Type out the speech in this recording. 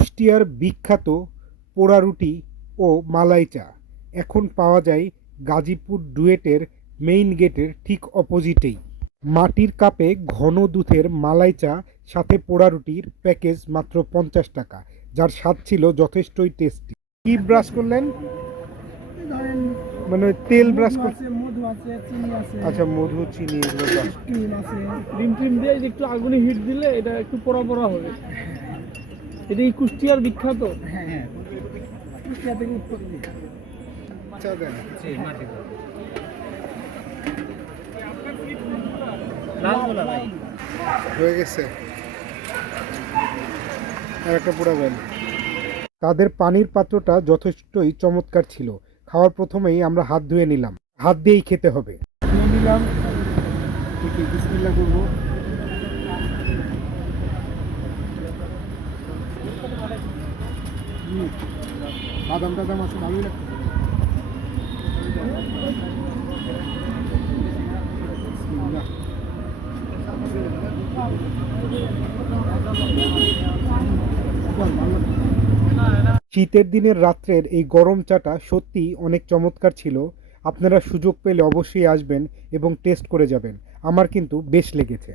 কুষ্টিয়ার বিখ্যাত পোড়া রুটি ও মালাই চা এখন পাওয়া যায় গাজীপুর ডুয়েটের মেইন গেটের ঠিক অপোজিটেই। মাটির কাপে ঘন দুধের মালাই চা সাথে পোড়া রুটির প্যাকেজ মাত্র 50 টাকা, যার স্বাদ ছিল যথেষ্টই টেস্টি। কি ব্রাশ করলেন? ধরেন মানে তেল ব্রাশ মধু কর। আছে, মধু আছে, চিনি আছে, আচ্ছা, মধু চিনি এগুলো ব্রাশ। ক্রিম আছে। ডিম টিম দিয়ে যে একটু আগুনে হিট দিলে এটা একটু পোড়া পোড়া হবে। এটা এই কুষ্টিয়ার বিখ্যাত। হ্যাঁ হ্যাঁ, কুষ্টিয়া থেকে উৎপত্তি। চা দেন। হয়ে গেছে, আর একটা পোড়া দেন। তাদের পানির পাত্রটা যথেষ্টই চমৎকার ছিল। খাওয়ার প্রথমেই আমরা হাত ধুয়ে নিলাম, হাত দিয়েই খেতে হবে। ধুয়ে নিলাম, দেখি বিসমিল্লাহ করবো। বাদাম টাদাম আছে, ভালোই লাগছে। বিসমিল্লাহ। শীতের দিনের রাত্রের এই গরম চাটা সত্যি অনেক চমৎকার ছিল। আপনারা সুযোগ পেলে অবশ্যই আসবেন এবং টেস্ট করে যাবেন। আমার কিন্তু বেশ লেগেছে।